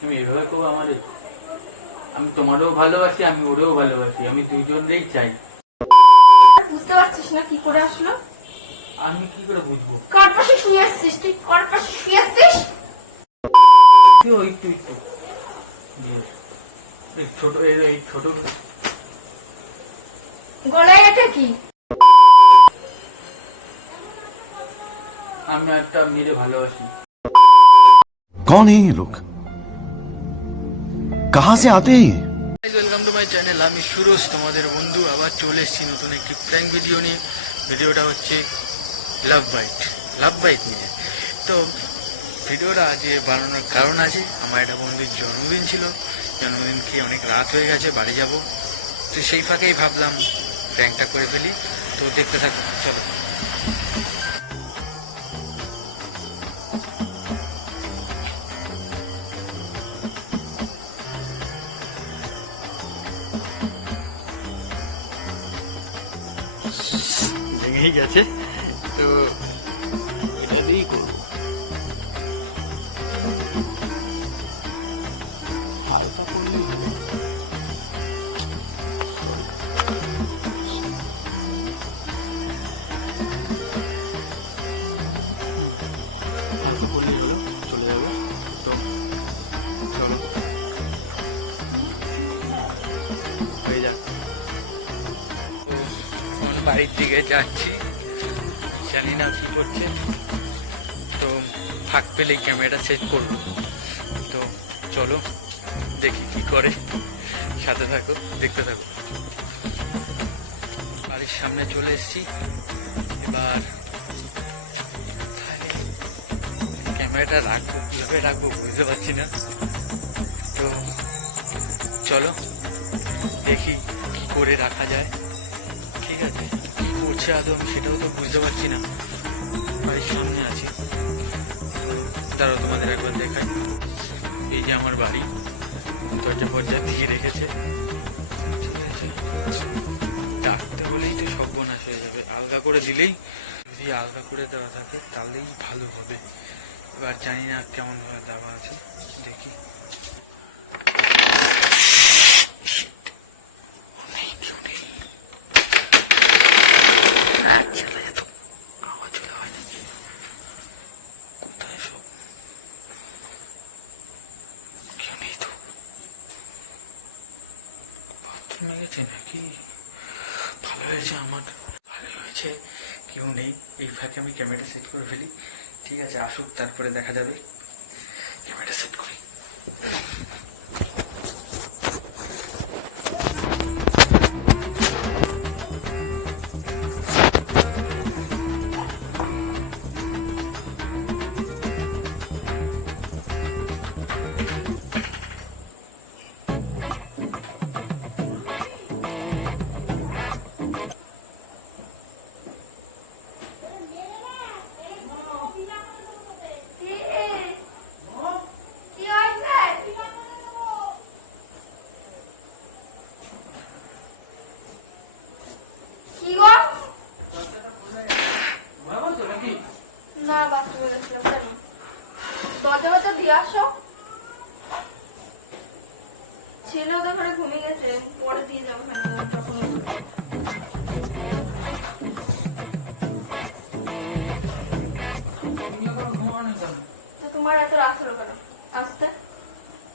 তুমি এভাবে করবো আমাদের আমি তোমারও ভালোবাসি আমি ওরেও ভালোবাসি আমি দুজনেই চাই বুঝতে পারছিস না কি করে আসলো আমি কি করে বুঝবো কার পাশে শুয়ে আসছিস তুই কার পাশে শুয়ে আসছিস তুই ওই তুই তো ইয়ে, এই ছোট এই এই ছোট গলায় এটা কি আমি একটা মেয়েরে ভালোবাসি कौन है ये लोग कहां से आते हैं ये ওয়েলকাম টু মাই চ্যানেল আমি সুরজ তোমাদের বন্ধু আবার চলে এসেছি নতুন একটি প্র্যাঙ্ক ভিডিও নিয়ে ভিডিওটা হচ্ছে লাভ বাইট লাভ বাইট নিয়ে তো ভিডিওটা আজ বানানোর কারণ আছে আমার একটা বন্ধুর জন্মদিন ছিল জন্মদিন কি অনেক রাত হয়ে গেছে বাড়ি যাব তো সেই ফাঁকেই ভাবলাম প্র্যাঙ্কটা করে ফেলি তো দেখতে থাক চলো ভেঙেই গেছে। বাড়ির দিকে যাচ্ছি। জানি না কি করছে। তো ফাঁক পেলে ক্যামেরা সেট করব। তো চলো, দেখি কি করে। সাথে থাকো, দেখতে থাকো। বাড়ির সামনে চলে এসেছি। এবার ক্যামেরাটা রাখব, কীভাবে রাখব বুঝতে পারছি না। তো চলো, দেখি কি করে রাখা যায়। ঠিক আছে। কি করছে আদৌ আমি সেটাও তো বুঝতে পারছি না। বাড়ির সামনে আছে। তারাও তোমাদের একবার দেখাই। এই যে আমার বাড়ি, দরজা ফরজা দিয়ে রেখেছে। ডাকতে বলেই তো সর্বনাশ হয়ে যাবে। আলগা করে দিলেই, যদি আলগা করে দেওয়া থাকে, তাহলেই ভালো হবে। এবার জানি না কেমন ভাবে দেওয়া আছে দেখি নেই, কেউ নেই। হ্যাঁ, চলে যেত। আওয়াজ হলে হয় নাকি? কোথায় সব? কেউ নেই তো। গেছে নাকি? ভালো হয়েছে আমার? ভালো হয়েছে। কেউ নেই। এই ফাঁকে আমি ক্যামেরা সেট করে ফেলি। ঠিক আছে, আসুক, তারপরে দেখা যাবে।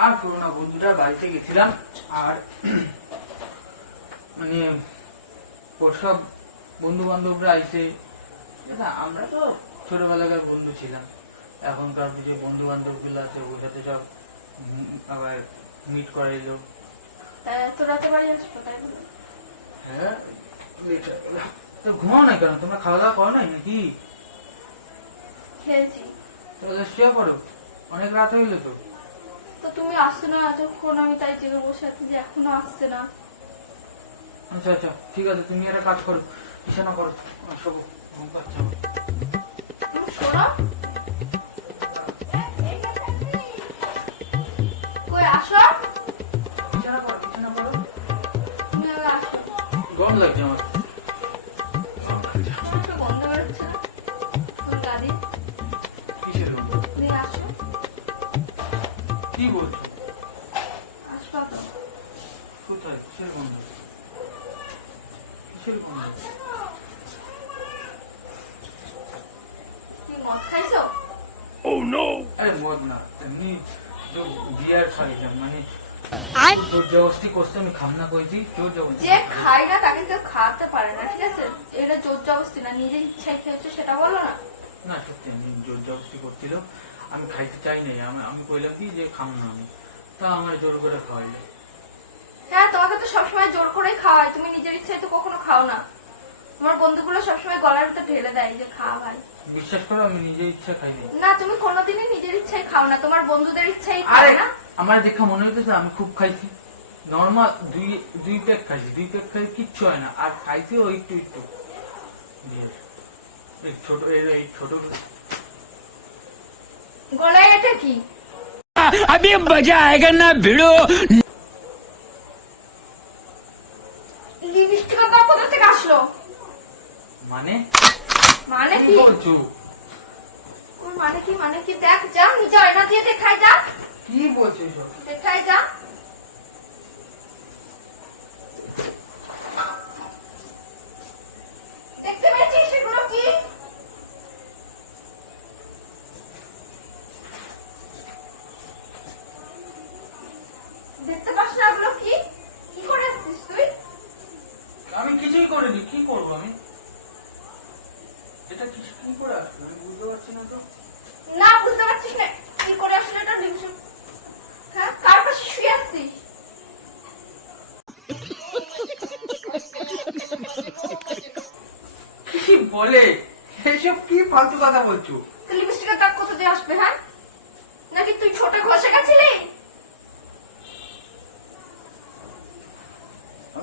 আর করো না বন্ধুরা বাড়িতে গেছিলাম আর মানে ওর সব বন্ধু বান্ধবরা আইসে আমরা তো ছোটবেলাকার বন্ধু ছিলাম। এখনকার যে বন্ধু বান্ধবগুলো আছে ওর সাথে সব আবার মিট করে এলো হ্যাঁ ঘুমাও না কেন? তোমরা খাওয়া দাওয়া করো না নাকি? খেলছি তাহলে শুয়ে পড়ো। অনেক রাত হইল তো। তুমি আসছো না এতক্ষণ আমি তাই জেগে বসে আছি যে এখনও আসছে না। আচ্ছা আচ্ছা ঠিক আছে তুমি একটা কাজ করো বিছানা করো সব ঘুম পাচ্ছে কই আসো? বিছানা করো বিছানা করো। তুমি আগে আসো। গরম লাগছে আমার। কি বল oh, না। এমনি তো বিয়ার খাইলাম যে খাই না মানে তাকে কেউ খাওয়াতে পারে না ঠিক আছে? এটা জোর জবস্তি না নিজের ইচ্ছায় খেয়েছো সেটা বলো না। না সত্যি জোর জবরদস্তি করছিল। আমি খাইতে চাই নাই আমি আমি কইলাম কি যে খাম না আমি। তা আমার জোর করে খাওয়াইলো। হ্যাঁ তোমাকে তো সবসময় জোর করেই খাওয়ায় তুমি নিজের ইচ্ছায় তো কখনো খাও না। তোমার বন্ধুগুলো সবসময় গলার ভিতর ঢেলে দেয় যে খাওয়া ভাই। বিশ্বাস করো আমি নিজের ইচ্ছা খাইনি না তুমি কোনোদিনই নিজের ইচ্ছায় খাও না। তোমার বন্ধুদের ইচ্ছাই আরে না। আমার দেখা মনে হইতেছে আমি খুব খাইছি। নর্মাল দুই দুই প্যাক খাইছি। দুই প্যাক খাই কিচ্ছু হয় না। আর খাইছি ওই একটু। একটু ছোট এই ছোট গলায় এটা কি अभी मजा आएगा ना भिड़ो লিপস্টিক তো কোথা থেকে আসলো মানে মানে কি কি বলছো ওর মানে কি মানে কি দেখ যা নিজে আয়না দিয়ে দেখাই যা কি বলছো এসব দেখাই যা দেখতে পেয়েছিস করিনি? কি করব আমি? এটা কি কি করে আসলো? আমি বুঝতে পারছি না তো। না বুঝতে পারছিস না। কি করে আসলে এটা? হ্যাঁ? কার পাশে শুয়ে আসছিস কি বলে? এসব কি ফালতু কথা বলছো তো লিপস্টিকের দাগ কোথা দিয়ে আসবে হ্যাঁ নাকি তুই ছোট ঘষে গেছিলি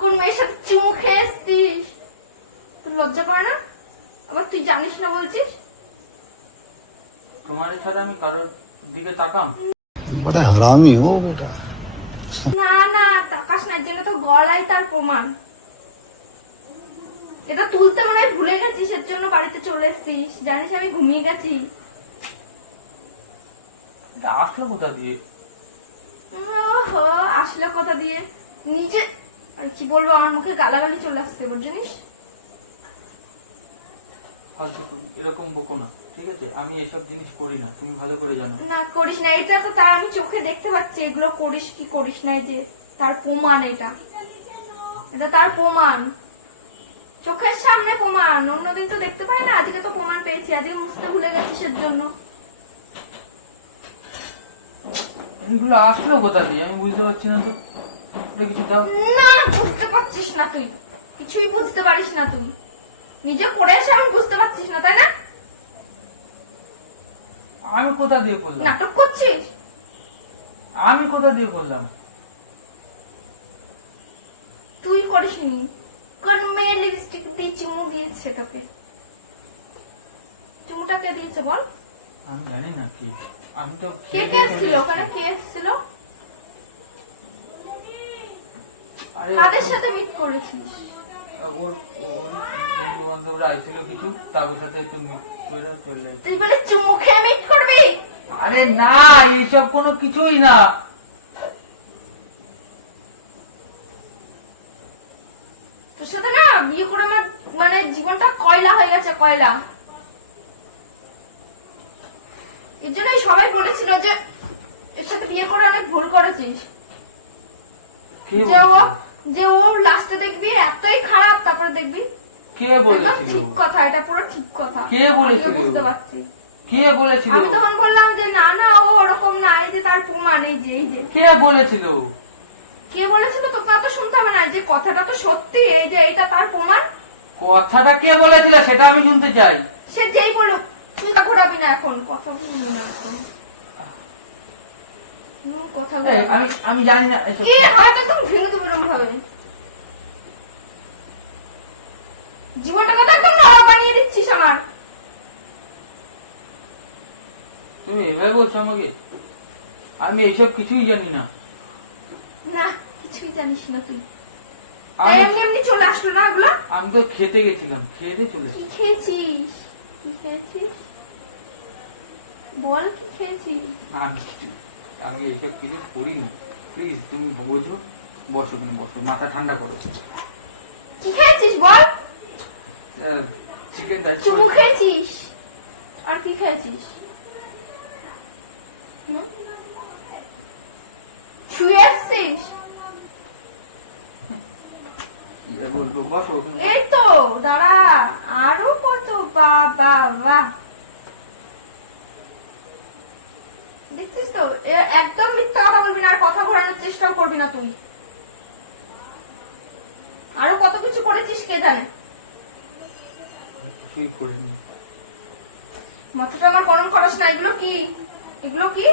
কোন মেয়ের সাথে চুমু খেয়েছিস তোর লজ্জা করে না? আবার তুই জানিস না বলছিস? তোমার ছাড়া আমি কারোর দিকে তাকাম? বড় হারামি ও বেটা। না না তাকাস না জন্য তো গলায় তার প্রমাণ। এটা তুলতে মনে হয় ভুলে গেছিস এর জন্য বাড়িতে চলে এসেছিস। জানিস আমি ঘুমিয়ে গেছি। আসলো কোথা দিয়ে? আসলো কোথা দিয়ে? নিজে আর কি বলব আমার মুখে গালাগালি চলে আসছে এবার জানিস এরকম বকো না ঠিক আছে? আমি এসব জিনিস করি না তুমি ভালো করে জানো। না করিস না এটা তো তার আমি চোখে দেখতে পাচ্ছি এগুলো করিস কি করিস না যে তার প্রমাণ এটা। এটা তার প্রমাণ। চোখের সামনে প্রমাণ অন্যদিন তো দেখতে পাই না আজকে তো প্রমাণ পেয়েছি আজকে মুছতে ভুলে গেছিস এর জন্য এগুলো আসলো কোথা দিয়ে? আমি বুঝতে পারছি না তো। কিছু দাও। না বুঝতে পারছিস না তুই। কিছুই বুঝতে পারিস না তুই। নিজে করে এসে আমি বুঝতে পারছিস না তাই না? আমি কোথা দিয়ে করলাম? নাটক করছিস? আমি কোথা দিয়ে করলাম? তুই করিসনি। মেয়ে লিপস্টিক দিয়ে চুমু দিয়েছে তোকে? চুমুটা কে দিয়েছে বল? আমি জানি না কি। আমি তো কে কে এসেছিল? ওখানে কে এসেছিল আরে কাদের সাথে মিট করেছিস? ওর বন্ধু আইছিল কিছু তাদের সাথে একটু মিট করে চলে তুই বলে চুমু খেয়ে মিট করবি? আরে না এইসব কোনো কিছুই না। তোর সাথে না বিয়ে করে আমার মানে জীবনটা কয়লা হয়ে গেছে কয়লা। এর জন্যই সবাই বলেছিল যে এর সাথে বিয়ে করে অনেক ভুল করেছিস। কে যে ও বলছে? যে ও লাস্টে দেখবি এতই খারাপ তারপরে দেখবি কে বলেছিল? ঠিক কথা এটা পুরো ঠিক কথা। কে বলেছিল? বুঝতে পারছি। কে বলেছিল? আমি তখন বললাম যে না না ও ওরকম না এই যে তার প্রমাণ এই যে এই যে। কে বলেছিল? কে বলেছিল? তোকে তো শুনতে হবে না যে কথাটা তো সত্যি এই যে এটা তার প্রমাণ। কথাটা কে বলেছিল সেটা আমি শুনতে চাই। সে যেই বলুক তুই তা ঘোরাবি না এখন কথা বলবি না এখন। আমি আমি জানি না হাত একদম ভেঙে এরকম ভাবে। জীবনটা কথা একদম নরক বানিয়ে দিচ্ছিস আমার। তুমি এভাবে বলছো আমাকে? আমি এইসব কিছুই জানি না। না কিছুই জানিস না তুই। আমি এমনি এমনি চলে আসলো না ওগুলো আমি তো খেতে গেছিলাম খেয়ে দিয়ে চলে কি খেয়েছিস? কি খেয়েছিস? বল কি খেয়েছিস? না, আমি কিছু- আমি এইসব কিছু করি না প্লিজ তুমি বোঝো। বসো তুমি বসো মাথা ঠান্ডা করো। কি খেয়েছিস বল? চিকেন চুমু খেয়েছিস? আর কি খেয়েছিস? শুয়ে আসছিস? বলব বসো এই তো দাঁড়া আরও কত বাবা বাহ। দেখছিস তো একদম মিথ্যা কথা বলবি না আর কথা ঘোরানোর চেষ্টাও করবি না তুই আরও কত কিছু করেছিস কে জানে। কিছুই মাথাটা আমার গরম করাস না এগুলো কি? এগুলো কি?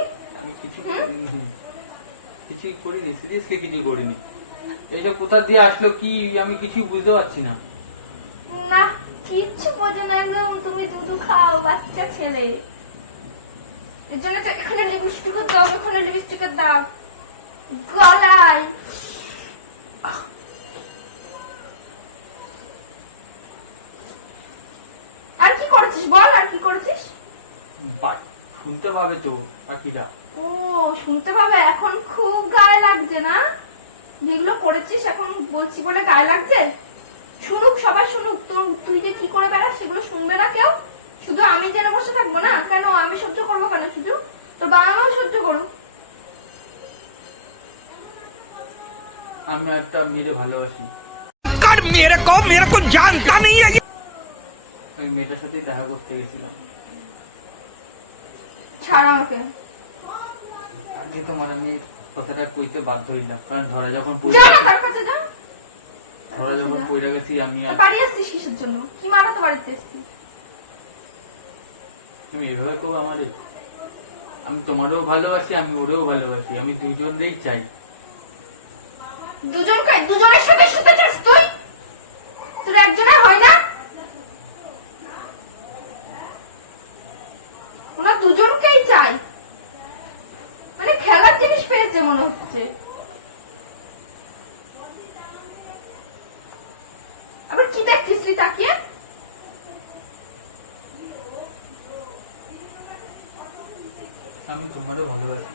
কিছু করিনি। কিছুই করিনি সিরিয়াসলি কিছু করিনি। এইসব কোথা দিয়ে আসলো কি আমি কিছুই বুঝতে পারছি না। না কিচ্ছু বোঝো না তুমি দুধু খাও বাচ্চা ছেলে। এর জন্য তো এখানে দাও এখানে লিপস্টিকের দাও গলায় আর কি করেছিস বল আর কি করেছিস বা- শুনতে পাবে তো পাখিরা ও শুনতে পাবে এখন খুব গায়ে লাগছে না যেগুলো করেছিস এখন বলছি বলে গায়ে লাগছে শুনুক সবাই শুনুক তোর তুই যে কি করে বেড়াস সেগুলো শুনবে না কেউ শুধু আমি জেনে বসে থাকব না কেন আমি সহ্য করব কেন শুধু তোর বাবা মাও সহ্য করুক আমরা একটা ভালোবাসি। কার কো কো জানতা নেই মেয়েটার সাথে দেখা করতে গেছিলাম। আজকে তোমার মানে আমি কথাটা কইতে বাধ্য হইলাম কারণ ধরা যখন না কাছে ধরা যখন পড়ে গেছি আমি আর আসছিস কিসের জন্য? কি মারা আসছিস তুমি এভাবে কো আমারে আমি তোমারও ভালোবাসি আমি ওরেও ভালোবাসি আমি দুজনকেই চাই। দুজনকে দুজনের সাথে শুতে চাস তুই? তোর একজনের হয় না? ওনার দুজনকেই চাই মানে খেলার জিনিস পেয়েছে মনে হচ্ছে। আবার কি দেখছিস তুই তাকিয়ে? আমি তোমারও ভালোবাসি!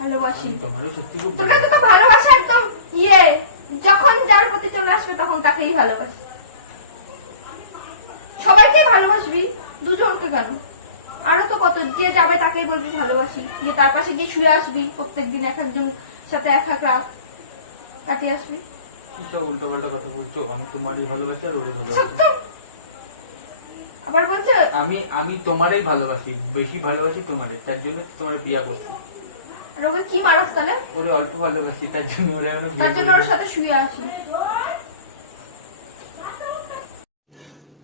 ভালোবাসি। তোর কাছে তো ভালোবাসা একদম ইয়ে। যখন যার প্রতি চলে আসবে তখন তাকেই ভালোবাসি। সবাইকেই ভালোবাসবি দুজনকে কেন? আরও তো কত যে যাবে তাকেই বলবি ভালোবাসি। যে তার পাশে গিয়ে শুয়ে আসবি প্রত্যেকদিন এক একজন সাথে এক এক রাত কাটিয়ে আসবি। উল্টো পাল্টা কথা বলছো। আমি তোমারই ভালোবাসি আর ওরে ভালোবাসি। আবার বলছে আমি আমি তোমারই ভালোবাসি। বেশি ভালোবাসি তোমারে তার জন্য তোমার বিয়া করছি আর ওকে কি মারাস তাহলে ওরে অল্প ভালোবাসি তার জন্য ওরা এখনো বিয়ে তার জন্য ওর সাথে শুয়ে আসি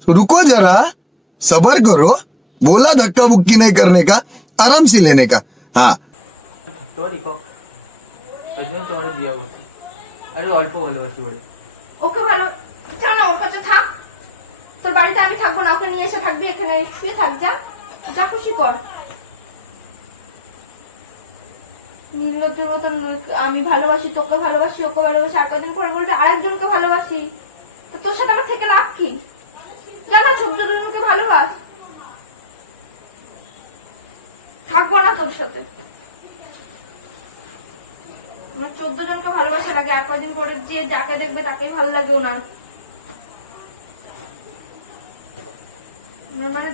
तो रुको जरा सबर करो बोला धक्का बुक्की नहीं करने का आराम से लेने का हाँ তোরই কক তার জন্য তোমার বিয়া করছি আরে অল্প ভালোবাসি ওরে ওকে ভালো চল না ওর কাছে থাক তোর বাড়িতে আমি থাকবো না ওকে নিয়ে এসে থাকবি এখানে শুয়ে থাক যা যা খুশি কর নির্লজ্জের মতন আমি ভালোবাসি, তোকে ভালোবাসি, ওকে ভালোবাসি, আর কদিন পরে বলবি আরেকজনকে ভালোবাসি। তো তোর সাথে আমার থেকে লাভ কি? জানা চোদ্দ জনকে ভালোবাস। থাকব না তোর সাথে। আমার চোদ্দ জনকে ভালোবাসা লাগে আর কয়দিন পরে যে যাকে দেখবে তাকেই ভালো লাগে ওনার। মানে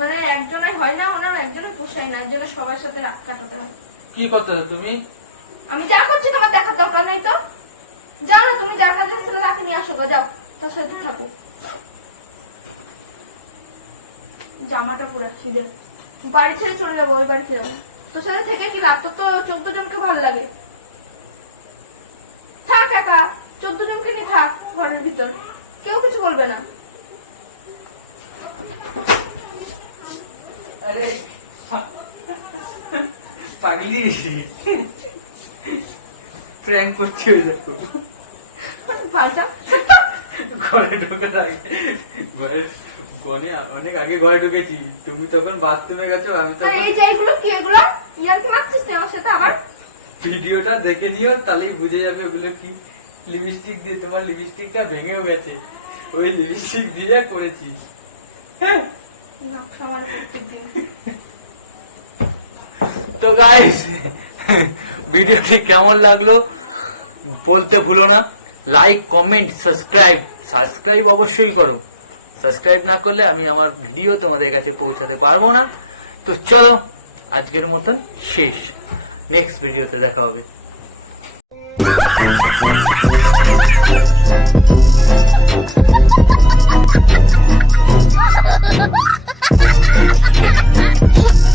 মানে একজনের হয় না, ওনার একজনের পোষায় না, একজনের সবার সাথে রাত কাটাতে হয়। কি করতেছো তুমি? আমি যা করছি তোমার দেখার দরকার নেই তো। যাও না তুমি যার কাছে এসেছিলে তাকে নিয়ে আসো যাও তার সাথে থাকো। জামাটা পরে আসি বাড়ি ছেড়ে চলে যাব ওই বাড়িতে যাব। তোর সাথে থেকে কি লাভ? তোর তো চোদ্দ জনকে ভালো লাগে। থাক একা চোদ্দ জনকে নিয়ে থাক ঘরের ভিতর। কেউ কিছু বলবে না। আরে পাগলি প্র্যাঙ্ক করছি ওই দেখো। ভাষা ঘরে ঢোকার আগে। ঘরে অনেক আগে ঘরে ঢুকেছি। তুমি তখন বাথরুমে গেছো আমি তখন এই যে এগুলো কি? এগুলো ইয়ার কি মারছিস তুই আমার সাথে আবার? ভিডিওটা দেখে নিও তাহলেই বুঝে যাবে ওগুলো কি লিপস্টিক দিয়ে। তোমার লিপস্টিকটা ভেঙেও গেছে। ওই লিপস্টিক দিয়ে করেছি। নকশা আমার প্রত্যেকদিন তো গাইস ভিডিওটি কেমন লাগল বলতে ভুলো না। লাইক কমেন্ট সাবস্ক্রাইব সাবস্ক্রাইব অবশ্যই করো। সাবস্ক্রাইব না করলে আমি আমার ভিডিও তোমাদের কাছে পৌঁছাতে পারব না। তো চলো, আজকের মতন শেষ। নেক্সট ভিডিওতে দেখা হবে।